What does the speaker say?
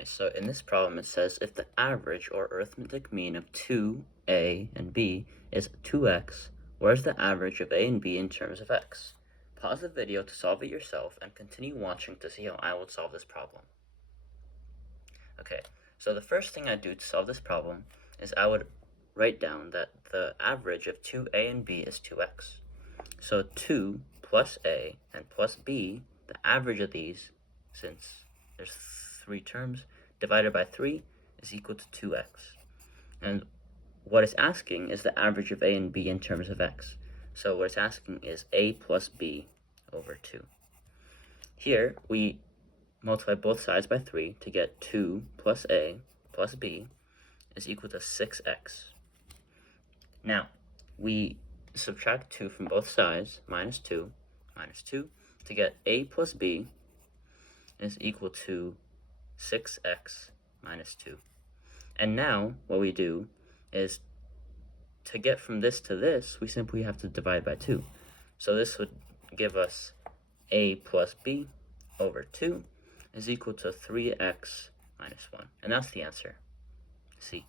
Alright, so in this problem it says if the average or arithmetic mean of 2a and b is 2x, where's the average of a and b in terms of x? Pause the video to solve it yourself and continue watching to see how I would solve this problem. Okay, so the first thing I'd do to solve this problem is I would write down that the average of 2a and b is 2x. So 2 plus a and plus b, the average of these, since there's 3 terms, divided by 3 is equal to 2x. And what it's asking is the average of a and b in terms of x. So what it's asking is a plus b over 2. Here, we multiply both sides by 3 to get 2 plus a plus b is equal to 6x. Now, we subtract 2 from both sides, minus 2, to get a plus b is equal to 6x minus 2. And now, what we do is, to get from this to this, we simply have to divide by 2. So this would give us a plus b over 2 is equal to 3x minus 1. And that's the answer, C.